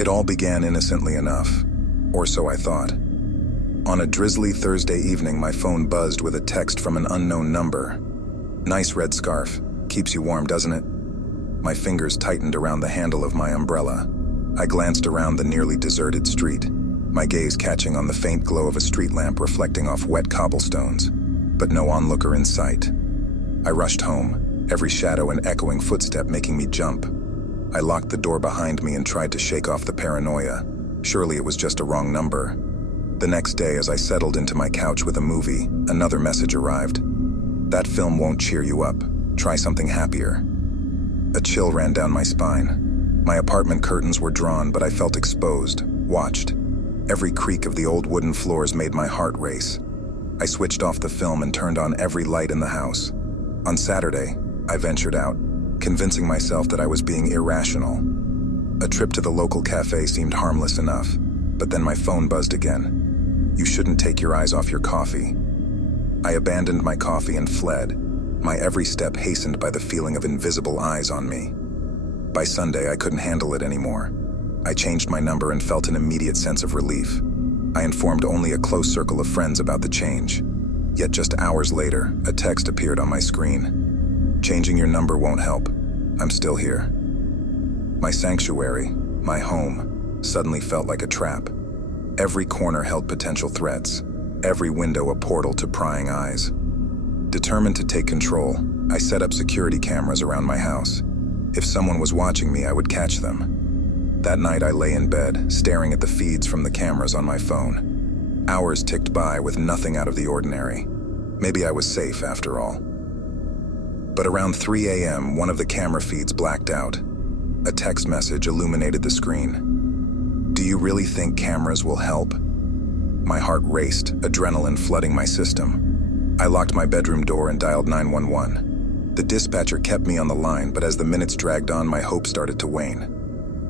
It all began innocently enough, or so I thought. On a drizzly Thursday evening, my phone buzzed with a text from an unknown number. "Nice red scarf. Keeps you warm, doesn't it?" My fingers tightened around the handle of my umbrella. I glanced around the nearly deserted street, my gaze catching on the faint glow of a street lamp reflecting off wet cobblestones, but no onlooker in sight. I rushed home, every shadow and echoing footstep making me jump. I locked the door behind me and tried to shake off the paranoia. Surely it was just a wrong number. The next day, as I settled into my couch with a movie, another message arrived. "That film won't cheer you up. Try something happier." A chill ran down my spine. My apartment curtains were drawn, but I felt exposed, watched. Every creak of the old wooden floors made my heart race. I switched off the film and turned on every light in the house. On Saturday, I ventured out, convincing myself that I was being irrational. A trip to the local cafe seemed harmless enough, but then my phone buzzed again. "You shouldn't take your eyes off your coffee." I abandoned my coffee and fled, my every step hastened by the feeling of invisible eyes on me. By Sunday, I couldn't handle it anymore. I changed my number and felt an immediate sense of relief. I informed only a close circle of friends about the change. Yet just hours later, a text appeared on my screen. "Changing your number won't help. I'm still here." My sanctuary, my home, suddenly felt like a trap. Every corner held potential threats, every window a portal to prying eyes. Determined to take control, I set up security cameras around my house. If someone was watching me, I would catch them. That night I lay in bed, staring at the feeds from the cameras on my phone. Hours ticked by with nothing out of the ordinary. Maybe I was safe after all. But around 3 a.m., one of the camera feeds blacked out. A text message illuminated the screen. "Do you really think cameras will help?" My heart raced, adrenaline flooding my system. I locked my bedroom door and dialed 911. The dispatcher kept me on the line, but as the minutes dragged on, my hope started to wane.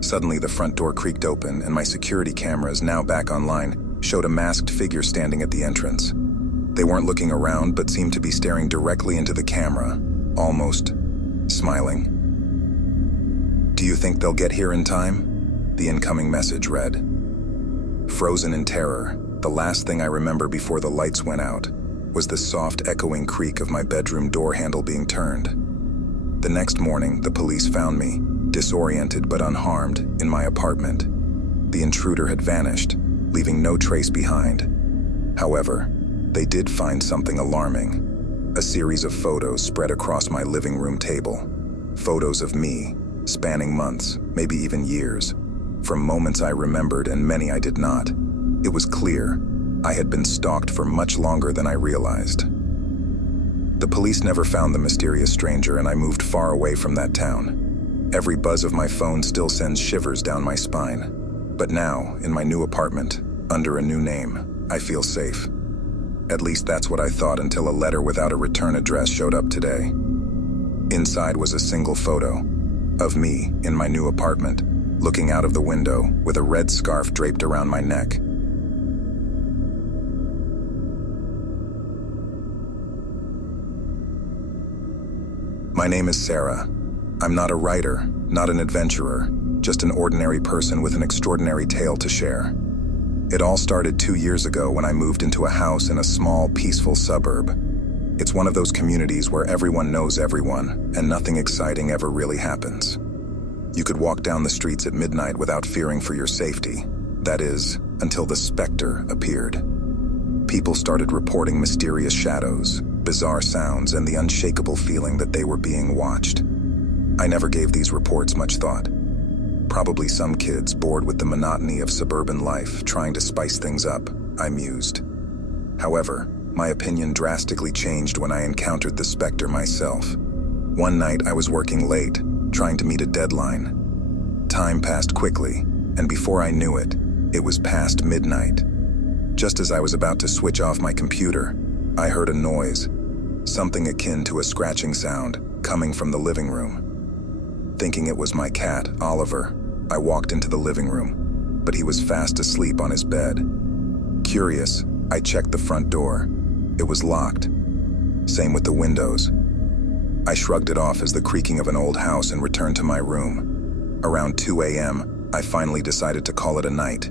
Suddenly, the front door creaked open, and my security cameras, now back online, showed a masked figure standing at the entrance. They weren't looking around, but seemed to be staring directly into the camera, almost smiling. "Do you think they'll get here in time?" the incoming message read. Frozen in terror, the last thing I remember before the lights went out was the soft, echoing creak of my bedroom door handle being turned. The next morning, the police found me, disoriented but unharmed, in my apartment. The intruder had vanished, leaving no trace behind. However, they did find something alarming. A series of photos spread across my living room table. Photos of me, spanning months, maybe even years. From moments I remembered and many I did not. It was clear I had been stalked for much longer than I realized. The police never found the mysterious stranger, and I moved far away from that town. Every buzz of my phone still sends shivers down my spine. But now, in my new apartment, under a new name, I feel safe. At least that's what I thought until a letter without a return address showed up today. Inside was a single photo of me in my new apartment, looking out of the window with a red scarf draped around my neck. My name is Sarah. I'm not a writer, not an adventurer, just an ordinary person with an extraordinary tale to share. It all started 2 years ago when I moved into a house in a small, peaceful suburb. It's one of those communities where everyone knows everyone, and nothing exciting ever really happens. You could walk down the streets at midnight without fearing for your safety. That is, until the Specter appeared. People started reporting mysterious shadows, bizarre sounds, and the unshakable feeling that they were being watched. I never gave these reports much thought. Probably some kids bored with the monotony of suburban life, trying to spice things up, I mused. However, my opinion drastically changed when I encountered the Specter myself. One night I was working late, trying to meet a deadline. Time passed quickly, and before I knew it, it was past midnight. Just as I was about to switch off my computer, I heard a noise, something akin to a scratching sound, coming from the living room. Thinking it was my cat, Oliver, I walked into the living room, but he was fast asleep on his bed. Curious, I checked the front door. It was locked. Same with the windows. I shrugged it off as the creaking of an old house and returned to my room. Around 2 a.m., I finally decided to call it a night.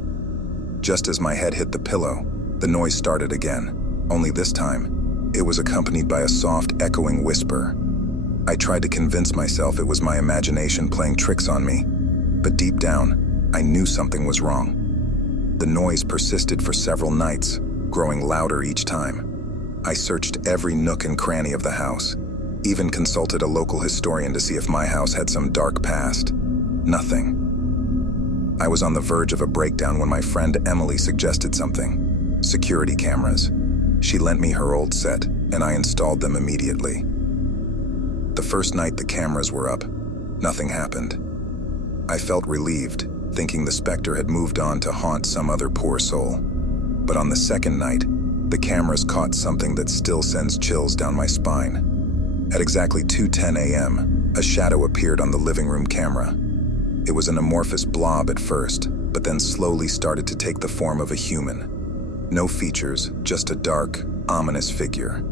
Just as my head hit the pillow, the noise started again, only this time, it was accompanied by a soft, echoing whisper. I tried to convince myself it was my imagination playing tricks on me, but deep down, I knew something was wrong. The noise persisted for several nights, growing louder each time. I searched every nook and cranny of the house, even consulted a local historian to see if my house had some dark past. Nothing. I was on the verge of a breakdown when my friend Emily suggested something: security cameras. She lent me her old set, and I installed them immediately. The first night the cameras were up, nothing happened. I felt relieved, thinking the Specter had moved on to haunt some other poor soul. But on the second night, the cameras caught something that still sends chills down my spine. At exactly 2:10 a.m., a shadow appeared on the living room camera. It was an amorphous blob at first, but then slowly started to take the form of a human. No features, just a dark, ominous figure.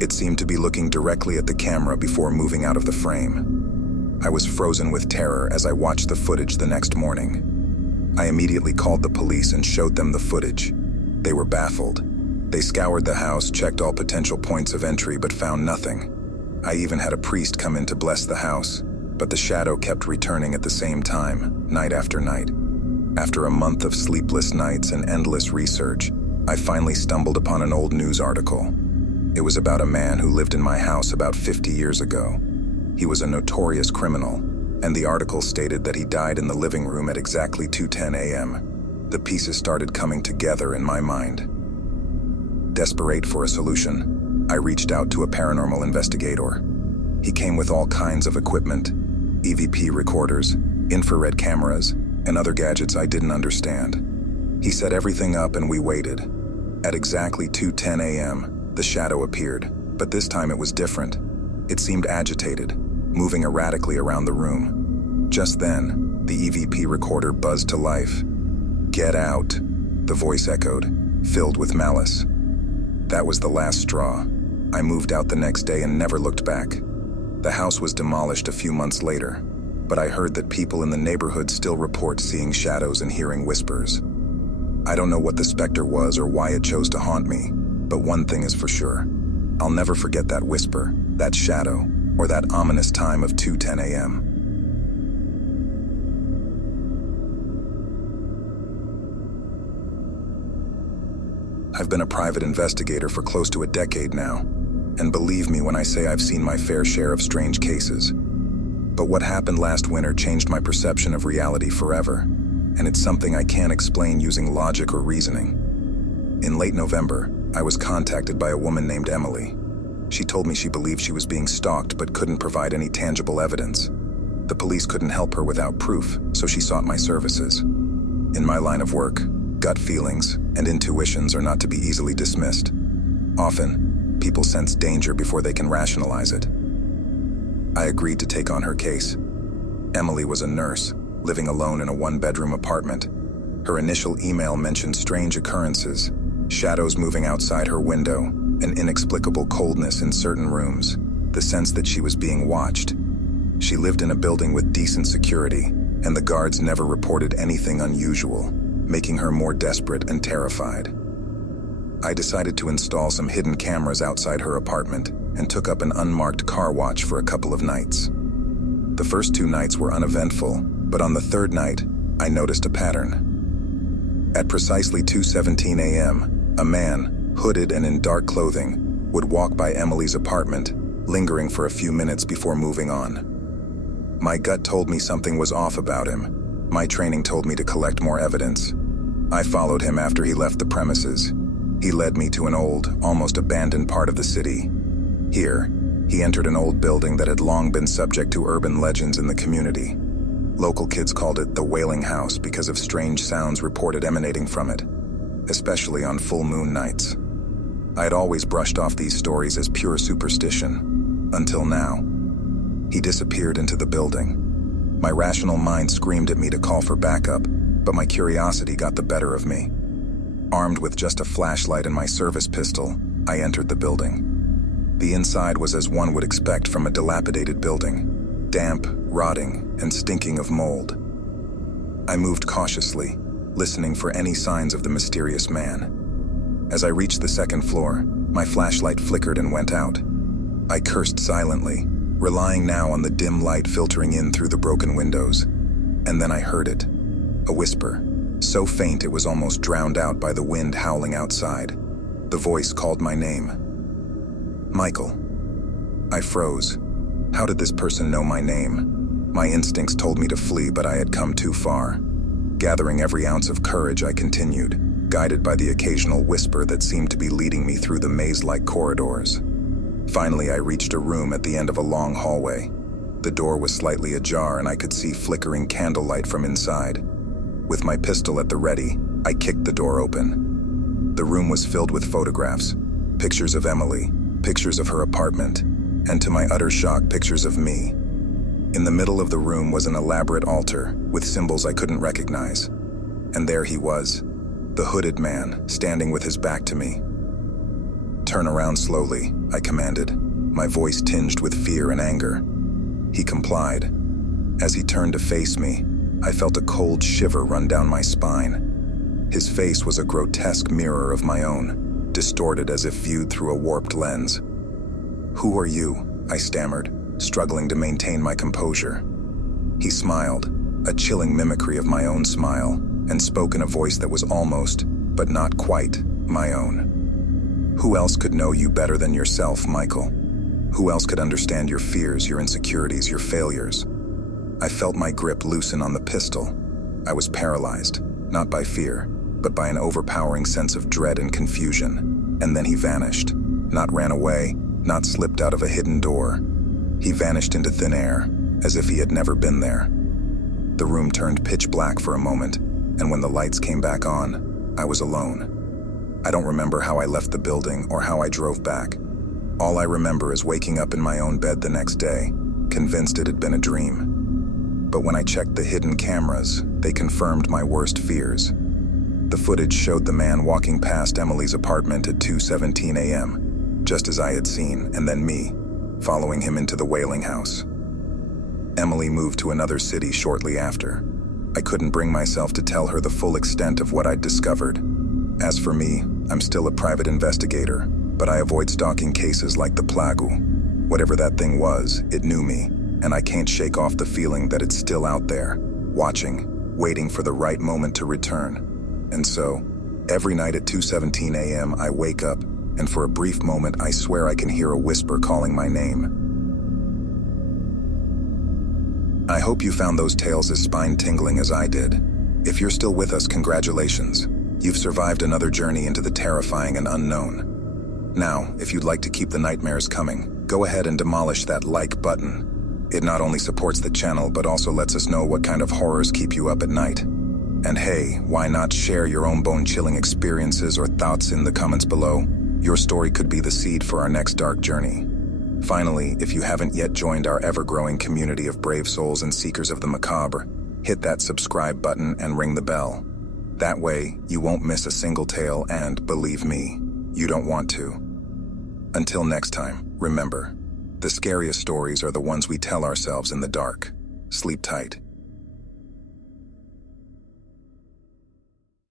It seemed to be looking directly at the camera before moving out of the frame. I was frozen with terror as I watched the footage the next morning. I immediately called the police and showed them the footage. They were baffled. They scoured the house, checked all potential points of entry, but found nothing. I even had a priest come in to bless the house, but the shadow kept returning at the same time, night after night. After a month of sleepless nights and endless research, I finally stumbled upon an old news article. It was about a man who lived in my house about 50 years ago. He was a notorious criminal, and the article stated that he died in the living room at exactly 2:10 a.m. The pieces started coming together in my mind. Desperate for a solution, I reached out to a paranormal investigator. He came with all kinds of equipment: EVP recorders, infrared cameras, and other gadgets I didn't understand. He set everything up and we waited. At exactly 2:10 a.m., the shadow appeared, but this time it was different. It seemed agitated, moving erratically around the room. Just then, the EVP recorder buzzed to life. "Get out," the voice echoed, filled with malice. That was the last straw. I moved out the next day and never looked back. The house was demolished a few months later, but I heard that people in the neighborhood still report seeing shadows and hearing whispers. I don't know what the Specter was or why it chose to haunt me, but one thing is for sure. I'll never forget that whisper, that shadow, or that ominous time of 2:10 a.m. I've been a private investigator for close to a decade now, and believe me when I say I've seen my fair share of strange cases. But what happened last winter changed my perception of reality forever, and it's something I can't explain using logic or reasoning. In late November, I was contacted by a woman named Emily. She told me she believed she was being stalked but couldn't provide any tangible evidence. The police couldn't help her without proof, so she sought my services. In my line of work, gut feelings and intuitions are not to be easily dismissed. Often, people sense danger before they can rationalize it. I agreed to take on her case. Emily was a nurse, living alone in a one-bedroom apartment. Her initial email mentioned strange occurrences, shadows moving outside her window, an inexplicable coldness in certain rooms, the sense that she was being watched. She lived in a building with decent security, and the guards never reported anything unusual, making her more desperate and terrified. I decided to install some hidden cameras outside her apartment and took up an unmarked car watch for a couple of nights. The first 2 nights were uneventful, but on the third night, I noticed a pattern. At precisely 2:17 a.m., a man, hooded and in dark clothing, would walk by Emily's apartment, lingering for a few minutes before moving on. My gut told me something was off about him. My training told me to collect more evidence. I followed him after he left the premises. He led me to an old, almost abandoned part of the city. Here, he entered an old building that had long been subject to urban legends in the community. Local kids called it the Wailing House because of strange sounds reported emanating from it, especially on full moon nights. I had always brushed off these stories as pure superstition, until now. He disappeared into the building. My rational mind screamed at me to call for backup, but my curiosity got the better of me. Armed with just a flashlight and my service pistol, I entered the building. The inside was as one would expect from a dilapidated building, damp, rotting, and stinking of mold. I moved cautiously, listening for any signs of the mysterious man. As I reached the second floor, my flashlight flickered and went out. I cursed silently, relying now on the dim light filtering in through the broken windows. And then I heard it. A whisper, so faint it was almost drowned out by the wind howling outside. The voice called my name. Michael. I froze. How did this person know my name? My instincts told me to flee, but I had come too far. Gathering every ounce of courage, I continued, guided by the occasional whisper that seemed to be leading me through the maze-like corridors. Finally, I reached a room at the end of a long hallway. The door was slightly ajar and I could see flickering candlelight from inside. With my pistol at the ready, I kicked the door open. The room was filled with photographs, pictures of Emily, pictures of her apartment, and to my utter shock, pictures of me. In the middle of the room was an elaborate altar with symbols I couldn't recognize. And there he was, the hooded man, standing with his back to me. "Turn around slowly," I commanded, my voice tinged with fear and anger. He complied. As he turned to face me, I felt a cold shiver run down my spine. His face was a grotesque mirror of my own, distorted as if viewed through a warped lens. "Who are you?" I stammered, struggling to maintain my composure. He smiled, a chilling mimicry of my own smile, and spoke in a voice that was almost, but not quite, my own. "Who else could know you better than yourself, Michael? Who else could understand your fears, your insecurities, your failures?" I felt my grip loosen on the pistol. I was paralyzed, not by fear, but by an overpowering sense of dread and confusion. And then he vanished. Not ran away, not slipped out of a hidden door. He vanished into thin air, as if he had never been there. The room turned pitch black for a moment, and when the lights came back on, I was alone. I don't remember how I left the building or how I drove back. All I remember is waking up in my own bed the next day, convinced it had been a dream. But when I checked the hidden cameras, they confirmed my worst fears. The footage showed the man walking past Emily's apartment at 2:17 a.m., just as I had seen, and then me, following him into the wailing house. Emily moved to another city shortly after. I couldn't bring myself to tell her the full extent of what I'd discovered. As for me, I'm still a private investigator, but I avoid stalking cases like the Plagu. Whatever that thing was, it knew me, and I can't shake off the feeling that it's still out there, watching, waiting for the right moment to return. And so, every night at 2:17 a.m. I wake up, and for a brief moment I swear I can hear a whisper calling my name. I hope you found those tales as spine-tingling as I did. If you're still with us, congratulations. You've survived another journey into the terrifying and unknown. Now, if you'd like to keep the nightmares coming, go ahead and demolish that like button. It not only supports the channel, but also lets us know what kind of horrors keep you up at night. And hey, why not share your own bone-chilling experiences or thoughts in the comments below? Your story could be the seed for our next dark journey. Finally, if you haven't yet joined our ever-growing community of brave souls and seekers of the macabre, hit that subscribe button and ring the bell. That way, you won't miss a single tale and, believe me, you don't want to. Until next time, remember, the scariest stories are the ones we tell ourselves in the dark. Sleep tight.